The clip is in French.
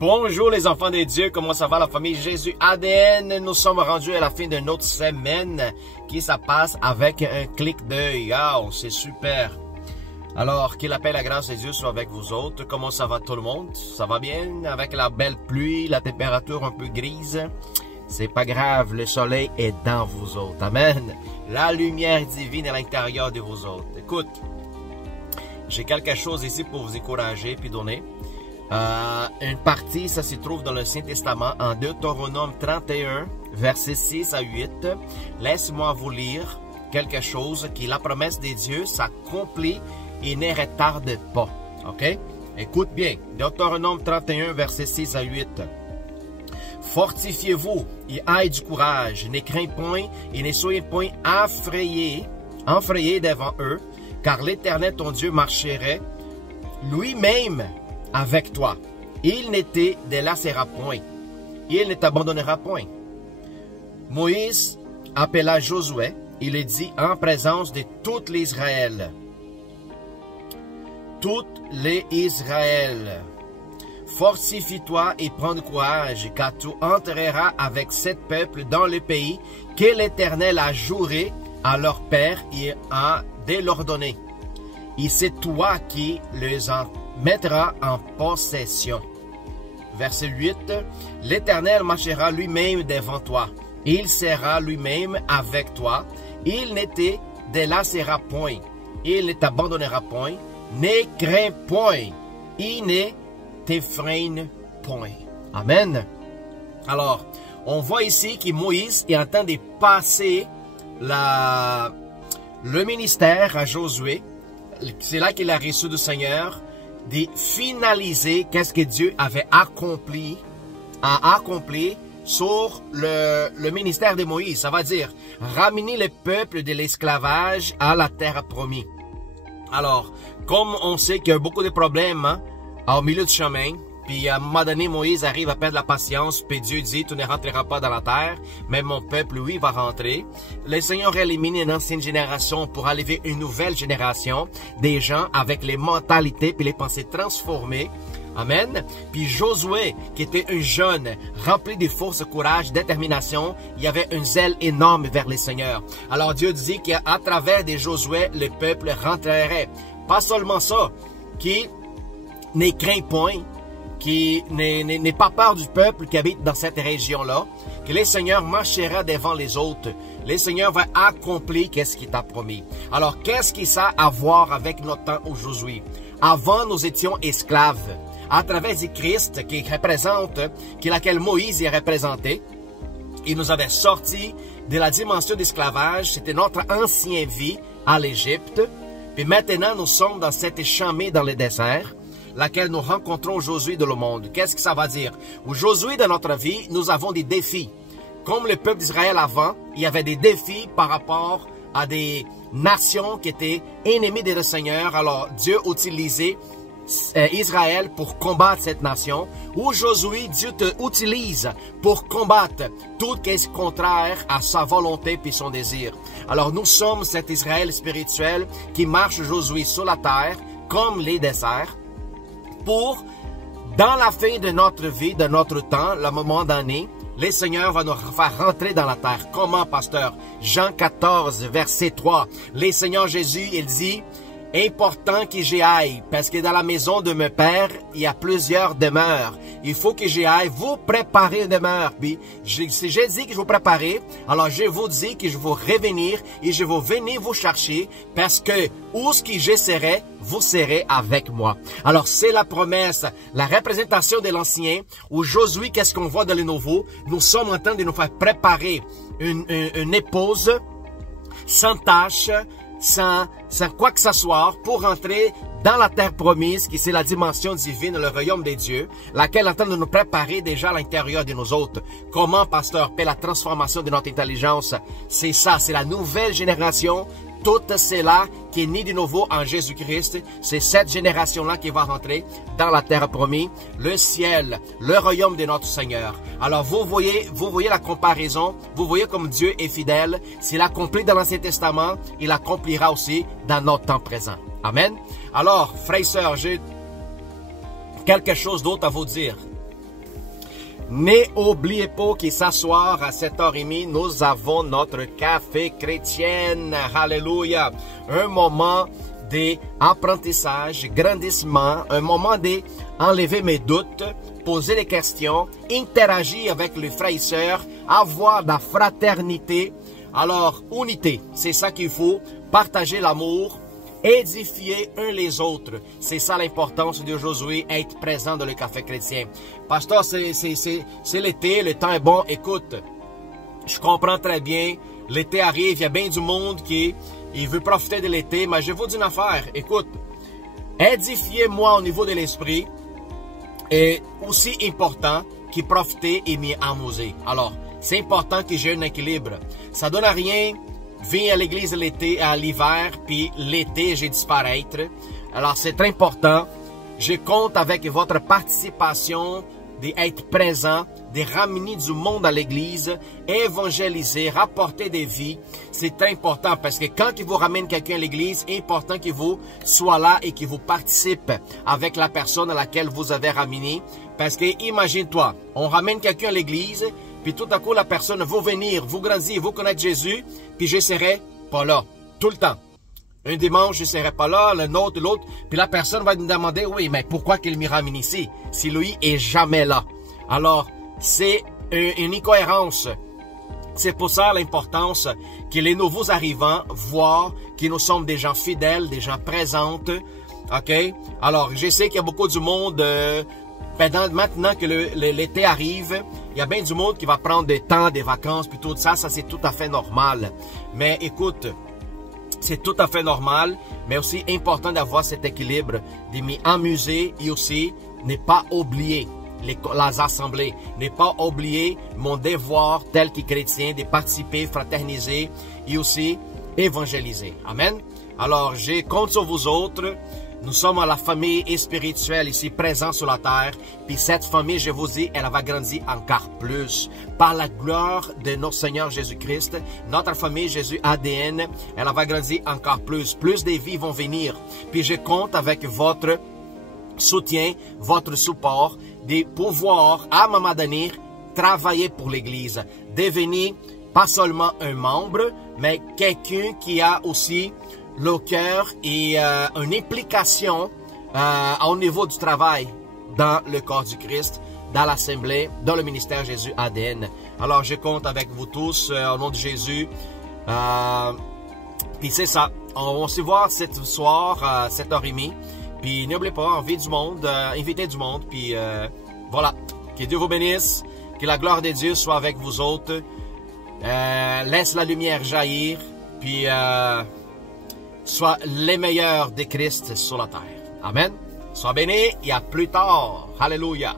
Bonjour les enfants de Dieu, comment ça va la famille Jésus ADN? Nous sommes rendus à la fin de notre semaine qui ça passe avec un clic d'œil. Oh, c'est super. Alors, que la paix et la grâce de Dieu soient avec vous autres. Comment ça va tout le monde? Ça va bien? Avec la belle pluie, la température un peu grise? C'est pas grave, le soleil est dans vous autres. Amen. La lumière divine est à l'intérieur de vous autres. Écoute, j'ai quelque chose ici pour vous encourager puis donner. Une partie, ça se trouve dans le Saint-Testament, en Deutéronome 31, versets 6 à 8. Laisse-moi vous lire quelque chose qui la promesse de Dieu s'accomplit et ne retarde pas. Ok? Écoute bien. Deutéronome 31, versets 6 à 8. Fortifiez-vous et ayez du courage. Ne craignez point et ne soyez point effrayés devant eux, car l'Éternel ton Dieu marcherait lui-même avec toi. Il ne te délaissera point. Il ne t'abandonnera point. Moïse appela Josué. Il est dit en présence de tout l'Israël. Tout l'Israël. Fortifie-toi et prends courage, car tu entreras avec sept peuples dans le pays que l'Éternel a juré à leur père et a de leur donner. Et c'est toi qui les en mettra en possession. Verset 8. L'Éternel marchera lui-même devant toi. Il sera lui-même avec toi. Il ne te délaissera point. Il ne t'abandonnera point. Ne crains point. Il ne t'effraie point. Amen. Alors, on voit ici que Moïse est en train de passer le ministère à Josué. C'est là qu'il a reçu du Seigneur de finaliser qu'est-ce que Dieu avait accompli sur le ministère de Moïse. Ça va dire ramener le peuple de l'esclavage à la terre promise. Alors, comme on sait qu'il y a beaucoup de problèmes au milieu du chemin, puis à un moment donné, Moïse arrive à perdre la patience, puis Dieu dit, tu ne rentreras pas dans la terre, mais mon peuple, lui, va rentrer. Le Seigneur élimine une ancienne génération pour élever une nouvelle génération, des gens avec les mentalités puis les pensées transformées. Amen. Puis Josué, qui était un jeune, rempli de force, courage, détermination, il y avait un zèle énorme vers le Seigneur. Alors Dieu dit qu'à travers des Josué, le peuple rentrerait. Pas seulement ça, qui ne craint point, qui n'est pas peur du peuple qui habite dans cette région-là, que le Seigneur marchera devant les autres. Le Seigneur va accomplir qu'est-ce qu'il t'a promis. Alors, qu'est-ce qui ça a à voir avec notre temps aujourd'hui? Avant, nous étions esclaves. À travers du Christ qui représente, laquelle Moïse est représenté, il nous avait sorti de la dimension d'esclavage. C'était notre ancienne vie à l'Égypte. Puis maintenant, nous sommes dans cette chemin dans le désert, laquelle nous rencontrons aujourd'hui dans le monde. Qu'est-ce que ça va dire? Aujourd'hui, dans notre vie, nous avons des défis. Comme le peuple d'Israël avant, il y avait des défis par rapport à des nations qui étaient ennemies de le Seigneur. Alors, Dieu utilisait Israël pour combattre cette nation. Aujourd'hui, Dieu te utilise pour combattre tout ce qui est contraire à sa volonté et son désir. Alors, nous sommes cet Israël spirituel qui marche aujourd'hui sur la terre comme les déserts. Pour, dans la fin de notre vie, de notre temps, le moment donné, le Seigneur va nous faire rentrer dans la terre. Comment, pasteur? Jean 14, verset 3. Le Seigneur Jésus, il dit, important que j'y aille, parce que dans la maison de mon Père, il y a plusieurs demeures. Il faut que j'y aille, vous préparer une demeure. Puis, si j'ai dit que je vous préparer, alors je vous dis que je vais revenir et je vais venir vous chercher, parce que où ce que je serai, vous serez avec moi. Alors, c'est la promesse, la représentation de l'ancien. Aujourd'hui, qu'est-ce qu'on voit dans le nouveau? Nous sommes en train de nous faire préparer une épouse sans tâche, sans quoi que ce soit, pour entrer dans la terre promise, qui c'est la dimension divine, le royaume des dieux, laquelle est en train de nous préparer déjà à l'intérieur de nous autres. Comment, pasteur, paie la transformation de notre intelligence? C'est ça, c'est la nouvelle génération. Tout cela qui est né de nouveau en Jésus-Christ, c'est cette génération-là qui va rentrer dans la terre promise, le ciel, le royaume de notre Seigneur. Alors vous voyez la comparaison, vous voyez comme Dieu est fidèle. S'il accomplit dans l'Ancien Testament, il accomplira aussi dans notre temps présent. Amen. Alors, frères et sœurs, j'ai quelque chose d'autre à vous dire. N'oubliez pas qu'à s'asseoir à 7h30, nous avons notre café chrétien. Alléluia. Un moment d'apprentissage, grandissement, un moment d'enlever mes doutes, poser des questions, interagir avec les frères et sœurs, avoir de la fraternité. Alors, unité, c'est ça qu'il faut, partager l'amour, édifier un les autres. C'est ça l'importance d'aujourd'hui, être présent dans le café chrétien. Pasteur, c'est l'été, le temps est bon. Écoute, je comprends très bien, l'été arrive, il y a bien du monde qui veut profiter de l'été, mais je vous dis une affaire, écoute, édifiez-moi au niveau de l'esprit, est aussi important que profiter et m'y amuser. Alors, c'est important que j'ai un équilibre. Ça donne à rien, venir à l'église l'été, à l'hiver, puis l'été, j'ai disparaître. Alors, c'est très important. Je compte avec votre participation d'être présent, de ramener du monde à l'église, évangéliser, rapporter des vies. C'est très important parce que quand il vous ramène quelqu'un à l'église, c'est important qu'il vous soit là et qu'il vous participe avec la personne à laquelle vous avez ramené. Parce que imagine-toi, on ramène quelqu'un à l'église, puis tout à coup la personne va venir, vous grandir, vous connaître Jésus, puis je serai pas là, tout le temps. Un dimanche, je ne serai pas là, l'autre, puis la personne va me demander, oui, mais pourquoi qu'il m'y ramène ici, si lui est jamais là? Alors, c'est une incohérence. C'est pour ça l'importance que les nouveaux arrivants voient que nous sommes des gens fidèles, des gens présents, ok? Alors, je sais qu'il y a beaucoup du monde, maintenant que l'été arrive, il y a bien du monde qui va prendre des temps, des vacances, puis tout ça, ça c'est tout à fait normal. Mais écoute, c'est tout à fait normal, mais aussi important d'avoir cet équilibre, de m'amuser et aussi ne pas oublier les assemblées, ne pas oublier mon devoir tel que chrétien de participer, fraterniser et aussi évangéliser. Amen. Alors, je compte sur vous autres. Nous sommes à la famille spirituelle ici, présente sur la terre. Puis cette famille, je vous dis, elle va grandir encore plus. Par la gloire de notre Seigneur Jésus-Christ, notre famille Jésus ADN, elle va grandir encore plus. Plus de vies vont venir. Puis je compte avec votre soutien, votre support, de pouvoir, à un moment donné, travailler pour l'Église. Devenir pas seulement un membre, mais quelqu'un qui a aussi le cœur et une implication au niveau du travail dans le corps du Christ, dans l'Assemblée, dans le ministère Jésus ADN. Alors, je compte avec vous tous au nom de Jésus. Puis c'est ça. On va se voir ce soir à 7h30. Puis n'oubliez pas, invitez du monde. Puis voilà. Que Dieu vous bénisse. Que la gloire de Dieu soit avec vous autres. Laisse la lumière jaillir. Puis soit les meilleurs de Christ sur la terre. Amen. Sois bénis et à plus tard. Alléluia.